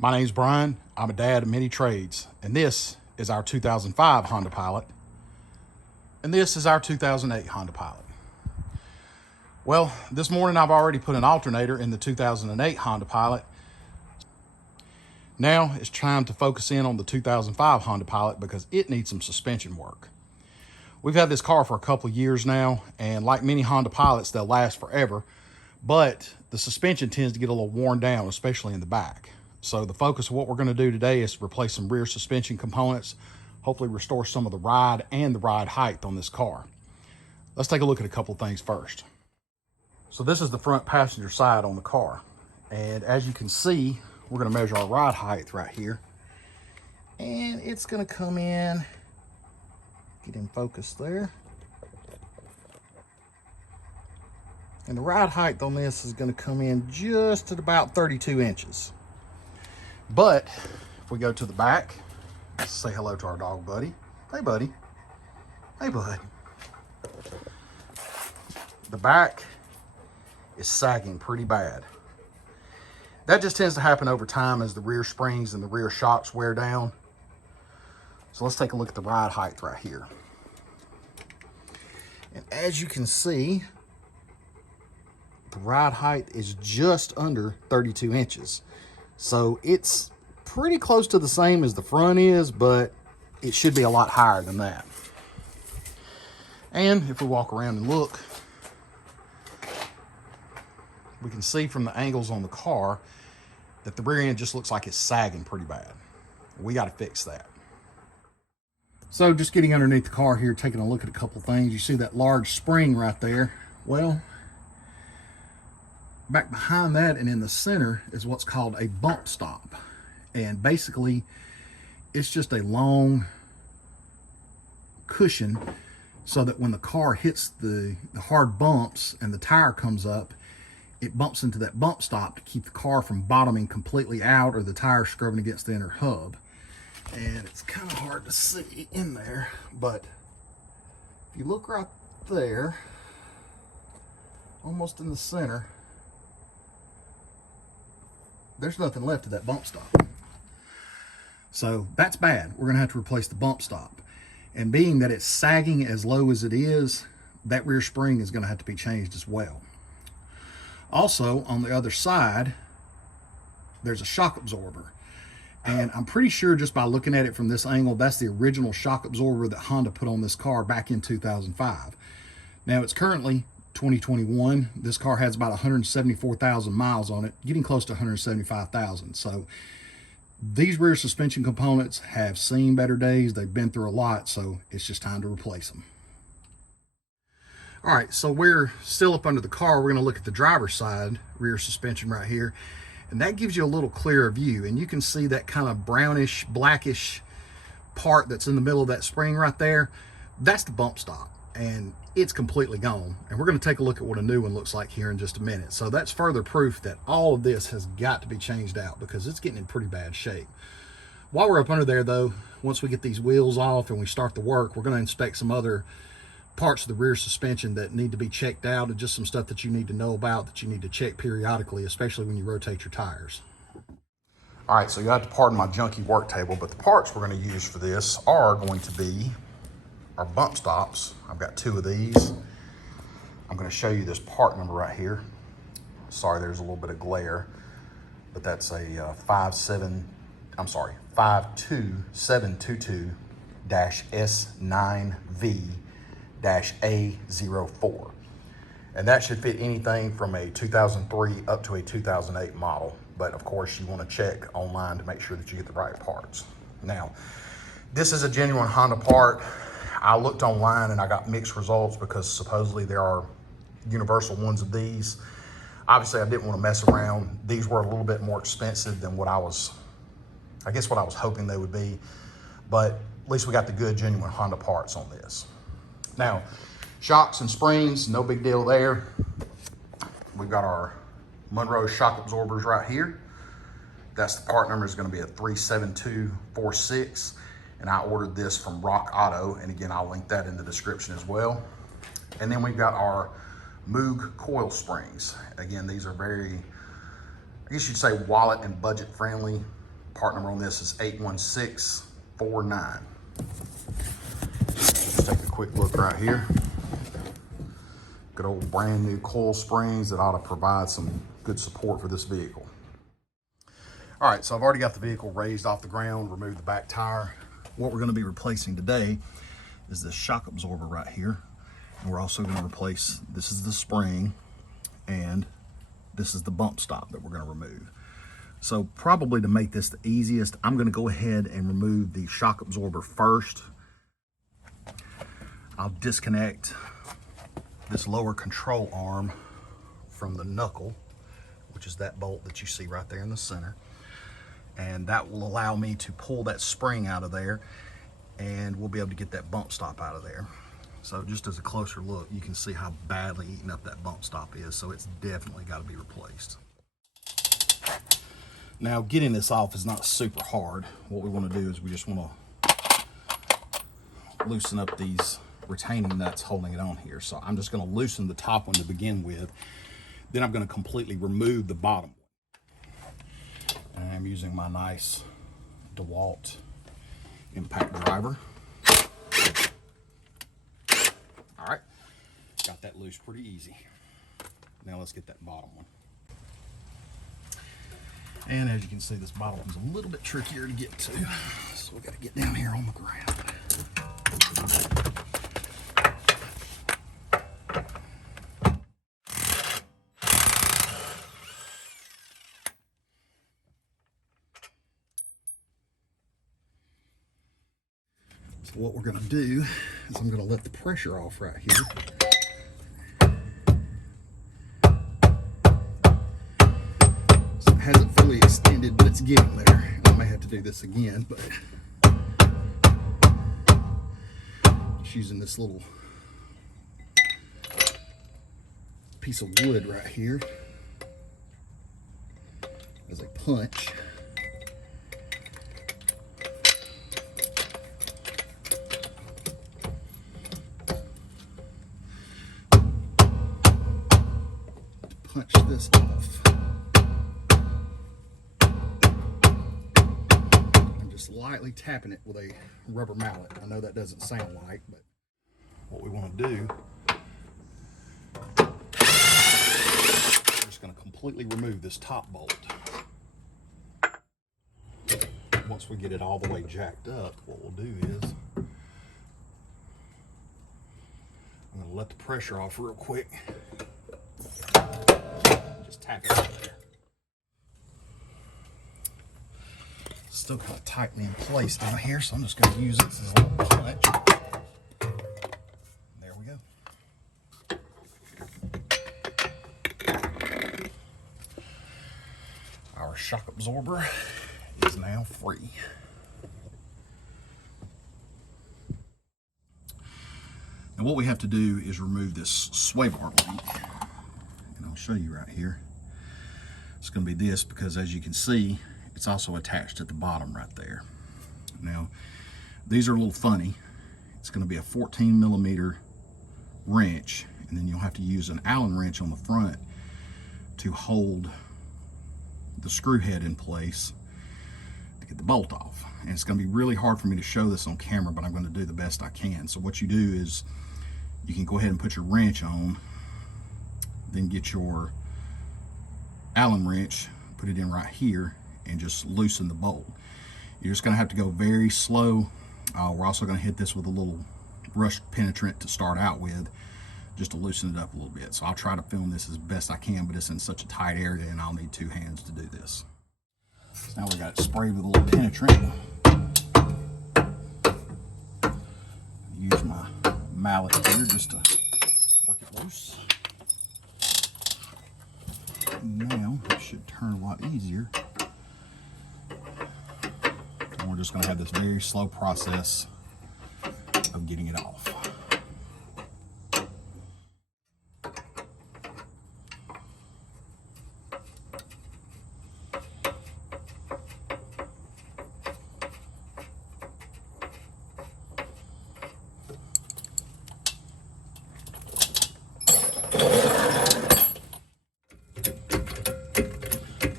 My name's Brian. I'm a dad of many trades, and this is our 2005 Honda Pilot, and this is our 2008 Honda Pilot. Well, this morning I've already put an alternator in the 2008 Honda Pilot. Now it's time to focus in on the 2005 Honda Pilot because it needs some suspension work. We've had this car for a couple of years now, and like many Honda Pilots, they'll last forever, but the suspension tends to get a little worn down, especially in the back. So the focus of what we're going to do today is to replace some rear suspension components, hopefully restore some of the ride and the ride height on this car. Let's take a look at a couple of things first. So this is the front passenger side on the car. And as you can see, we're going to measure our ride height right here. And it's going to come in, get in focus there. And the ride height on this is going to come in just at about 32 inches. But if we go to the back, let's say hello to our dog Buddy. Hey Buddy. Hey Bud. The back is sagging pretty bad. That just tends to happen over time as the rear springs and the rear shocks wear down. So let's take a look at the ride height right here. And as you can see, the ride height is just under 32 inches. So it's pretty close to the same as the front is, but it should be a lot higher than that. And if we walk around and look, we can see from the angles on the car that the rear end just looks like it's sagging pretty bad. We got to fix that. So just getting underneath the car here, taking a look at a couple things. You see that large spring right there? Well, back behind that and in the center is what's called a bump stop. And basically, it's just a long cushion so that when the car hits the hard bumps and the tire comes up, it bumps into that bump stop to keep the car from bottoming completely out or the tire scrubbing against the inner hub. And it's kind of hard to see in there, but if you look right there, almost in the center, there's nothing left of that bump stop. So that's bad. We're going to have to replace the bump stop. And being that it's sagging as low as it is, that rear spring is going to have to be changed as well. Also, on the other side, there's a shock absorber. And I'm pretty sure just by looking at it from this angle, that's the original shock absorber that Honda put on this car back in 2005. Now it's currently 2021. This car has about 174,000 miles on it, getting close to 175,000. So these rear suspension components have seen better days. They've been through a lot, so it's just time to replace them. All right, so we're still up under the car. We're going to look at the driver's side rear suspension right here, and that gives you a little clearer view. And you can see that kind of brownish, blackish part that's in the middle of that spring right there. That's the bump stop, and it's completely gone. And we're going to take a look at what a new one looks like here in just a minute. So that's further proof that all of this has got to be changed out because it's getting in pretty bad shape. While we're up under there though, once we get these wheels off and we start the work, we're going to inspect some other parts of the rear suspension that need to be checked out, and just some stuff that you need to know about that you need to check periodically, especially when you rotate your tires. All right, so you have to pardon my junky work table, but the parts we're going to use for this are going to be our bump stops. I've got two of these. I'm going to show you this part number right here. Sorry, there's a little bit of glare, but that's a 52722-S9V-A04. And that should fit anything from a 2003 up to a 2008 model. But of course, you want to check online to make sure that you get the right parts. Now, this is a genuine Honda part. I looked online and I got mixed results because supposedly there are universal ones of these. Obviously, I didn't want to mess around. These were a little bit more expensive than what I guess what I was hoping they would be. But at least we got the good, genuine Honda parts on this. Now, shocks and springs, no big deal there. We've got our Monroe shock absorbers right here. That's the part number is going to be a 37246. And I ordered this from Rock Auto. And again, I'll link that in the description as well. And then we've got our Moog coil springs. Again, these are very, I guess you'd say wallet and budget friendly. Part number on this is 81649. Just take a quick look right here. Good old brand new coil springs that ought to provide some good support for this vehicle. All right, so I've already got the vehicle raised off the ground, removed the back tire. What we're going to be replacing today is this shock absorber right here. And we're also going to replace, this is the spring, and this is the bump stop that we're going to remove. So probably to make this the easiest, I'm going to go ahead and remove the shock absorber first. I'll disconnect this lower control arm from the knuckle, which is that bolt that you see right there in the center. And that will allow me to pull that spring out of there, and we'll be able to get that bump stop out of there. So just as a closer look, you can see how badly eaten up that bump stop is. So it's definitely got to be replaced. Now, getting this off is not super hard. What we want to do is we just want to loosen up these retaining nuts holding it on here. So I'm just going to loosen the top one to begin with. Then I'm going to completely remove the bottom one. And I'm using my nice DeWalt impact driver. All right, got that loose pretty easy. Now let's get that bottom one. And as you can see, this bottom one's a little bit trickier to get to. So we got to get down here on the ground. So what we're going to do is I'm going to let the pressure off right here. So it hasn't fully extended, but it's getting there. I may have to do this again, but just using this little piece of wood right here as a punch. Punch this off. I'm just lightly tapping it with a rubber mallet. I know that doesn't sound like, but what we want to do, we're just going to completely remove this top bolt. Once we get it all the way jacked up, what we'll do is I'm going to let the pressure off real quick. Just tap it right there. Still kind of tightly in place down here, so I'm just going to use it as a little punch. There we go. Our shock absorber is now free. And what we have to do is remove this sway bar link. And I'll show you right here. It's going to be this, because as you can see, it's also attached at the bottom right there. Now, these are a little funny. It's going to be a 14mm wrench, and then you'll have to use an Allen wrench on the front to hold the screw head in place to get the bolt off. And it's going to be really hard for me to show this on camera, but I'm going to do the best I can. So what you do is you can go ahead and put your wrench on, then get your Allen wrench, put it in right here, and just loosen the bolt. You're just going to have to go very slow. We're also going to hit this with a little rust penetrant to start out with, just to loosen it up a little bit. So I'll try to film this as best I can, but it's in such a tight area and I'll need two hands to do this. So now we got it sprayed with a little penetrant. Use my mallet here just to work it loose. Now it should turn a lot easier. And we're just going to have this very slow process of getting it off.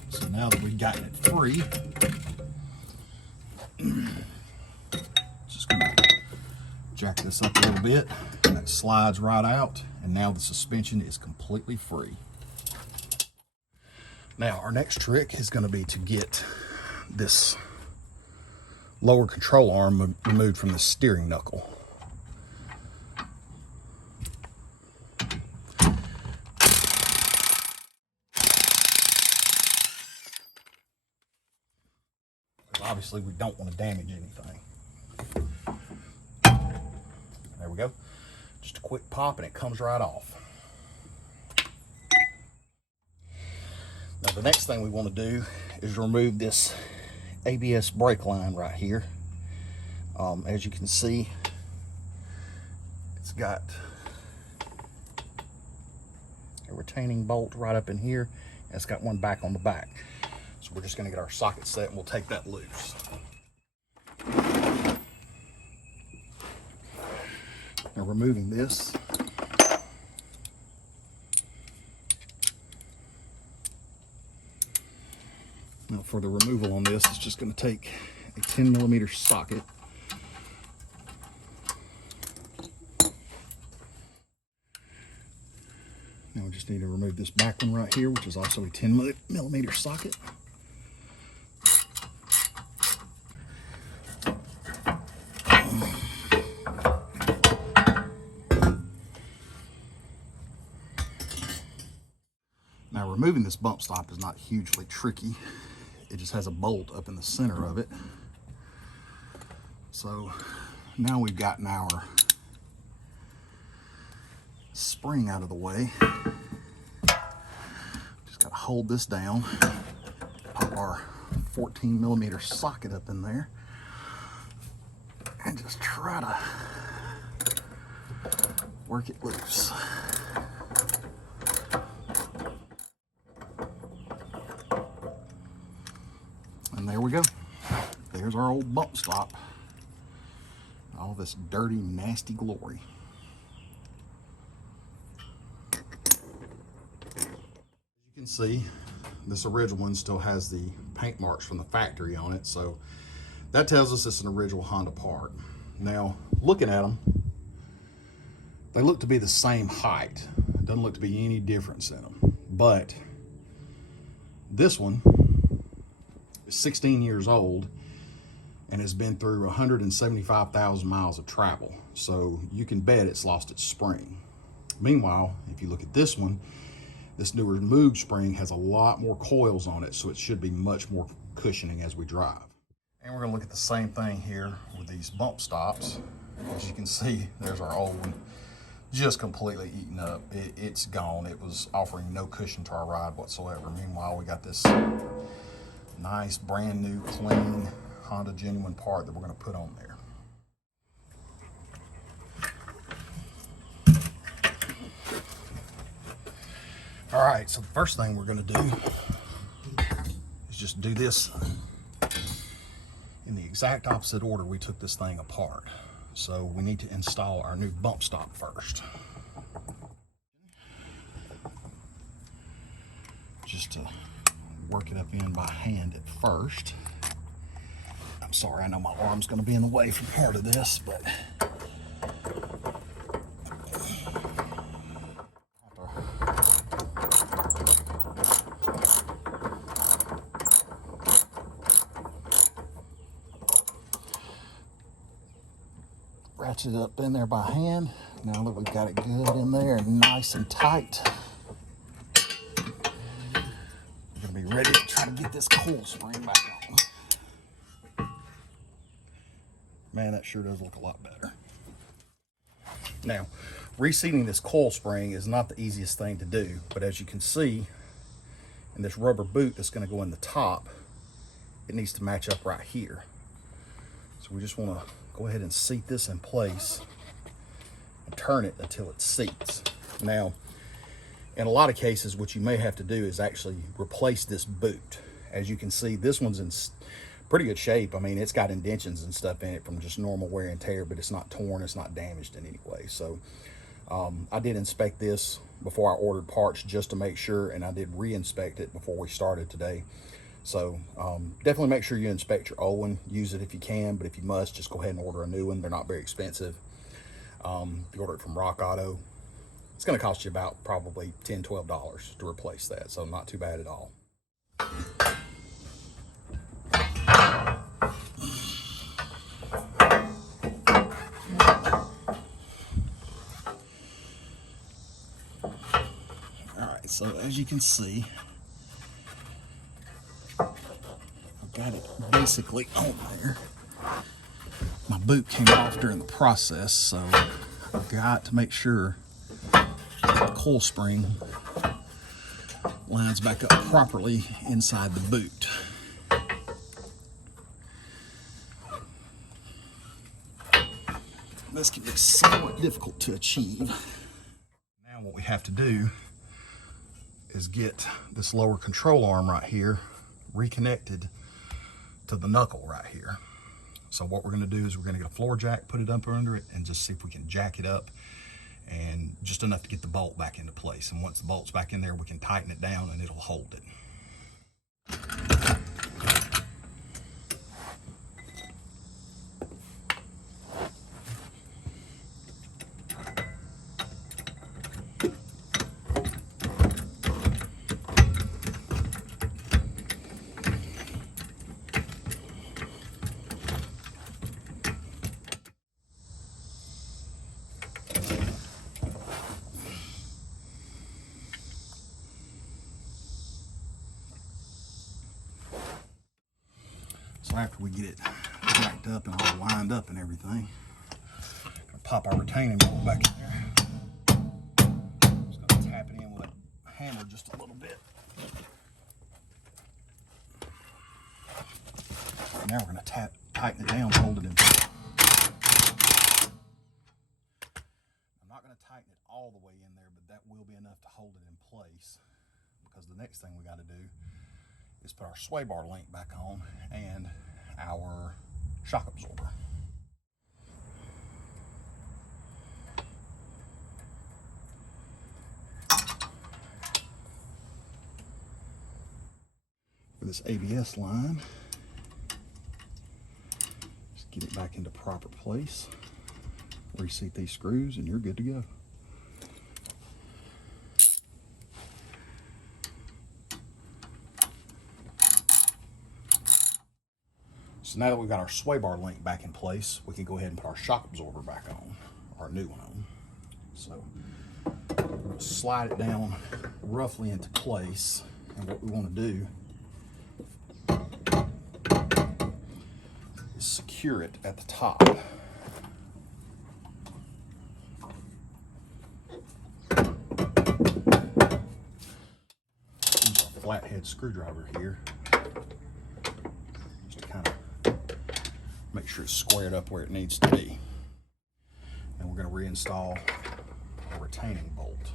So now that we've gotten it free, Just gonna jack this up a little bit, and that slides right out, and now the suspension is completely free. Now our next trick is going to be to get this lower control arm removed from the steering knuckle. Obviously we don't want to damage anything. There we go. Just a quick pop and it comes right off. Now the next thing we want to do is remove this ABS brake line right here. As you can see, it's got a retaining bolt right up in here, and it's got one back on the back. So we're just going to get our socket set and we'll take that loose. Now removing this, now for the removal on this, it's just going to take a 10mm socket. Now we just need to remove this back one right here, which is also a 10mm socket. Now removing this bump stop is not hugely tricky. It just has a bolt up in the center of it. So now we've gotten our spring out of the way. Just got to hold this down, pop our 14mm socket up in there, and just try to work it loose. And there we go. There's our old bump stop. All this dirty, nasty glory. As you can see, this original one still has the paint marks from the factory on it, so that tells us it's an original Honda part. Now, looking at them, they look to be the same height. Doesn't look to be any difference in them. But this one is 16 years old and has been through 175,000 miles of travel. So you can bet it's lost its spring. Meanwhile, if you look at this one, this newer Moog spring has a lot more coils on it, so it should be much more cushioning as we drive. And we're gonna look at the same thing here with these bump stops. As you can see, there's our old one, just completely eaten up. It's gone. It was offering no cushion to our ride whatsoever. Meanwhile, we got this nice, brand new, clean Honda genuine part that we're gonna put on there. All right, so the first thing we're gonna do is just do this in the exact opposite order we took this thing apart. So we need to install our new bump stop first. Just to work it up in by hand at first. I'm sorry, I know my arm's gonna be in the way from part of this, but ratchet it up in there by hand. Now that we've got it good in there and nice and tight, we're gonna be ready to try to get this coil spring back on. Man, that sure does look a lot better. Now, reseating this coil spring is not the easiest thing to do, but as you can see, in this rubber boot that's gonna go in the top, it needs to match up right here. So we just wanna go ahead and seat this in place and turn it until it seats. Now, in a lot of cases, what you may have to do is actually replace this boot. As you can see, this one's in pretty good shape. I mean, it's got indentions and stuff in it from just normal wear and tear, but it's not torn, it's not damaged in any way. So I did inspect this before I ordered parts just to make sure, and I did re-inspect it before we started today So definitely make sure you inspect your old one. Use it if you can, but if you must, just go ahead and order a new one. They're not very expensive. If you order it from Rock Auto, it's going to cost you about probably $10, $12 to replace that. So not too bad at all. All right, so as you can see, I've got it basically on there. My boot came off during the process, so I've got to make sure the coil spring lines back up properly inside the boot. This can be somewhat difficult to achieve. Now what we have to do is get this lower control arm right here reconnected to the knuckle right here. So what we're going to do is we're going to get a floor jack, put it up under it, and just see if we can jack it up, and just enough to get the bolt back into place. And once the bolt's back in there, we can tighten it down and it'll hold it. So after we get it jacked up and all lined up and everything, gonna pop our retaining bolt back in there. Just gonna tap it in with a hammer just a little bit. Now we're gonna tighten it down, hold it in place. I'm not gonna tighten it all the way in there, but that will be enough to hold it in place, because the next thing we gotta do is put our sway bar link back on and our shock absorber. For this ABS line, just get it back into proper place, reseat these screws, and you're good to go. So now that we've got our sway bar link back in place, we can go ahead and put our shock absorber back on, our new one on. So we're going to slide it down roughly into place, and what we want to do is secure it at the top. Use a flathead screwdriver here, just to kind of make sure it's squared up where it needs to be. And we're going to reinstall a retaining bolt.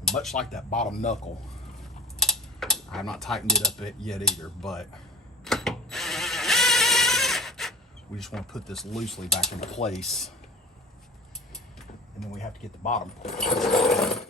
And much like that bottom knuckle, I have not tightened it up yet either, but we just want to put this loosely back into place. And then we have to get the bottom part.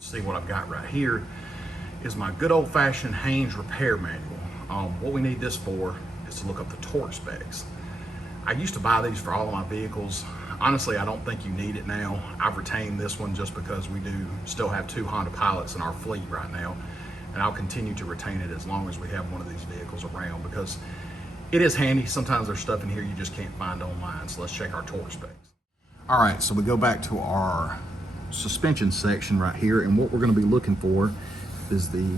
See what I've got right here is my good old-fashioned Haynes repair manual. What we need this for is to look up the torque specs. I used to buy these for all of my vehicles. Honestly, I don't think you need it now. I've retained this one just because we do still have 2 Honda Pilots in our fleet right now, and I'll continue to retain it as long as we have one of these vehicles around, because it is handy. Sometimes there's stuff in here you just can't find online, so let's check our torque specs. All right, so we go back to our suspension section right here, and what we're going to be looking for is the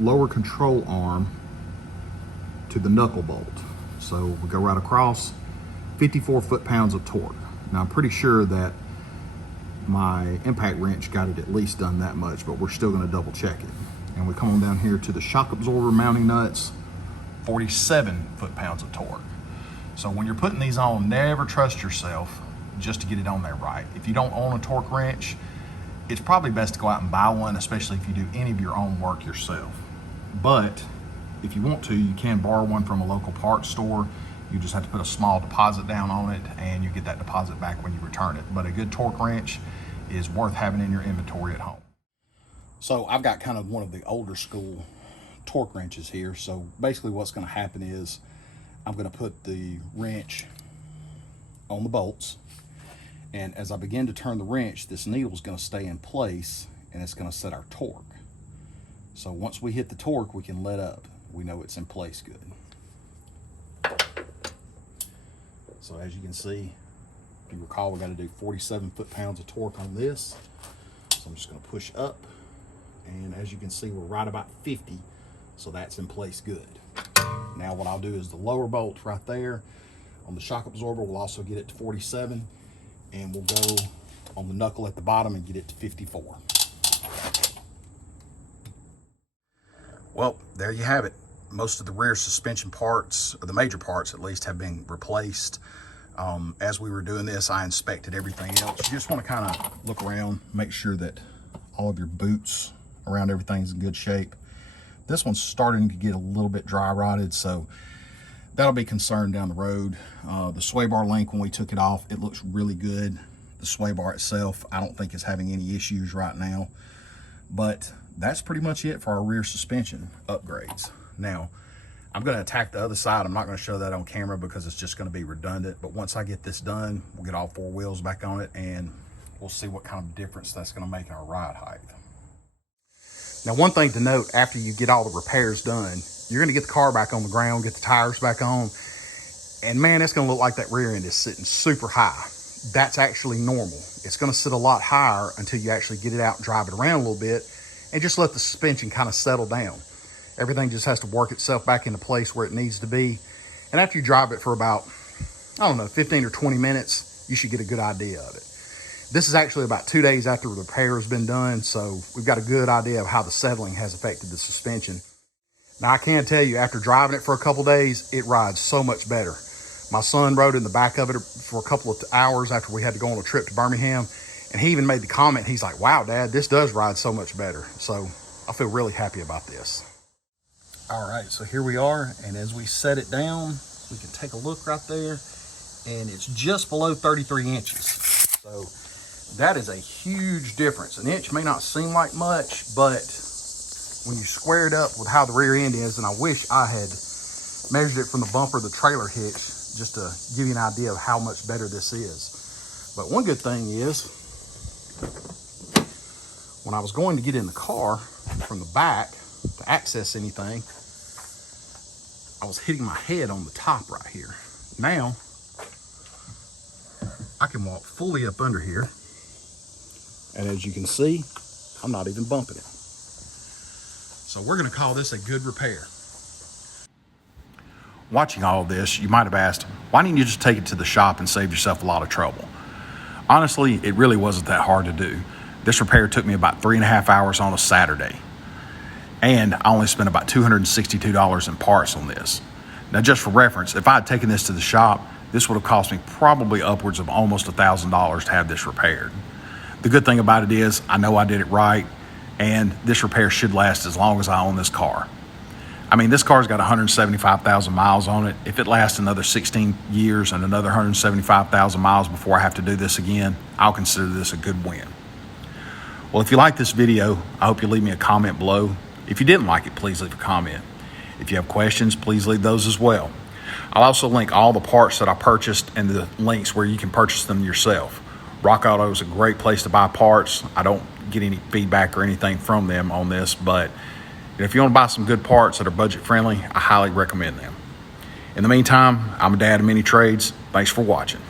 lower control arm to the knuckle bolt. So we go right across, 54 foot-pounds of torque. Now I'm pretty sure that my impact wrench got it at least done that much, but we're still going to double check it. And we come on down here to the shock absorber mounting nuts, 47 foot-pounds of torque. So when you're putting these on, never trust yourself just to get it on there right. If you don't own a torque wrench, it's probably best to go out and buy one, especially if you do any of your own work yourself. But if you want to, you can borrow one from a local parts store. You just have to put a small deposit down on it, and you get that deposit back when you return it. But a good torque wrench is worth having in your inventory at home. So I've got kind of one of the older school torque wrenches here. So basically what's going to happen is I'm going to put the wrench on the bolts, and as I begin to turn the wrench, this needle is going to stay in place, and it's going to set our torque. So once we hit the torque, we can let up. We know it's in place good. So as you can see, if you recall, we got to do 47 foot-pounds of torque on this. So I'm just going to push up, and as you can see, we're right about 50. So that's in place good. Now what I'll do is the lower bolt right there on the shock absorber, we'll also get it to 47, and we'll go on the knuckle at the bottom and get it to 54. Well, there you have it. Most of the rear suspension parts, or the major parts at least, have been replaced. As we were doing this, I inspected everything else. You just want to kind of look around, make sure that all of your boots around everything's in good shape. This one's starting to get a little bit dry rotted, so that'll be concerned down the road. The sway bar link, when we took it off, it looks really good. The sway bar itself, I don't think it's having any issues right now. But that's pretty much it for our rear suspension upgrades. Now, I'm going to attack the other side. I'm not going to show that on camera because it's just going to be redundant. But once I get this done, we'll get all four wheels back on it, and we'll see what kind of difference that's going to make in our ride height. Now, one thing to note, after you get all the repairs done, you're going to get the car back on the ground, get the tires back on, and man, it's going to look like that rear end is sitting super high. That's actually normal. It's going to sit a lot higher until you actually get it out and drive it around a little bit and just let the suspension kind of settle down. Everything just has to work itself back into place where it needs to be. And after you drive it for about, I don't know, 15 or 20 minutes, you should get a good idea of it. This is actually about 2 days after the repair has been done, so we've got a good idea of how the settling has affected the suspension. Now, I can tell you, after driving it for a couple days, it rides so much better. My son rode in the back of it for a couple of hours after we had to go on a trip to Birmingham, and he even made the comment, he's like, wow, Dad, this does ride so much better. So I feel really happy about this. All right, so here we are, and as we set it down, we can take a look right there, and it's just below 33 inches. So that is a huge difference. An inch may not seem like much, but when you square it up with how the rear end is, and I wish I had measured it from the bumper, the trailer hitch, just to give you an idea of how much better this is. But one good thing is, when I was going to get in the car from the back to access anything, I was hitting my head on the top right here. Now, I can walk fully up under here, and as you can see, I'm not even bumping it. So we're gonna call this a good repair. Watching all of this, you might have asked, why didn't you just take it to the shop and save yourself a lot of trouble? Honestly, it really wasn't that hard to do. This repair took me about 3.5 hours on a Saturday. And I only spent about $262 in parts on this. Now, just for reference, if I had taken this to the shop, this would have cost me probably upwards of almost $1,000 to have this repaired. The good thing about it is, I know I did it right, and this repair should last as long as I own this car. I mean, this car's got 175,000 miles on it. If it lasts another 16 years and another 175,000 miles before I have to do this again, I'll consider this a good win. Well, if you like this video, I hope you leave me a comment below. If you didn't like it, please leave a comment. If you have questions, please leave those as well. I'll also link all the parts that I purchased and the links where you can purchase them yourself. Rock Auto is a great place to buy parts. I don't get any feedback or anything from them on this, but if you want to buy some good parts that are budget friendly, I highly recommend them. In the meantime, I'm a dad of many trades. Thanks for watching.